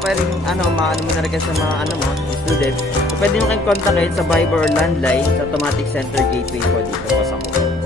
pwedeng maano mo na rin sa mga student. So, pwede mo kayong kontakin sa Viber or landline sa automatic center gateway po dito po sa mall.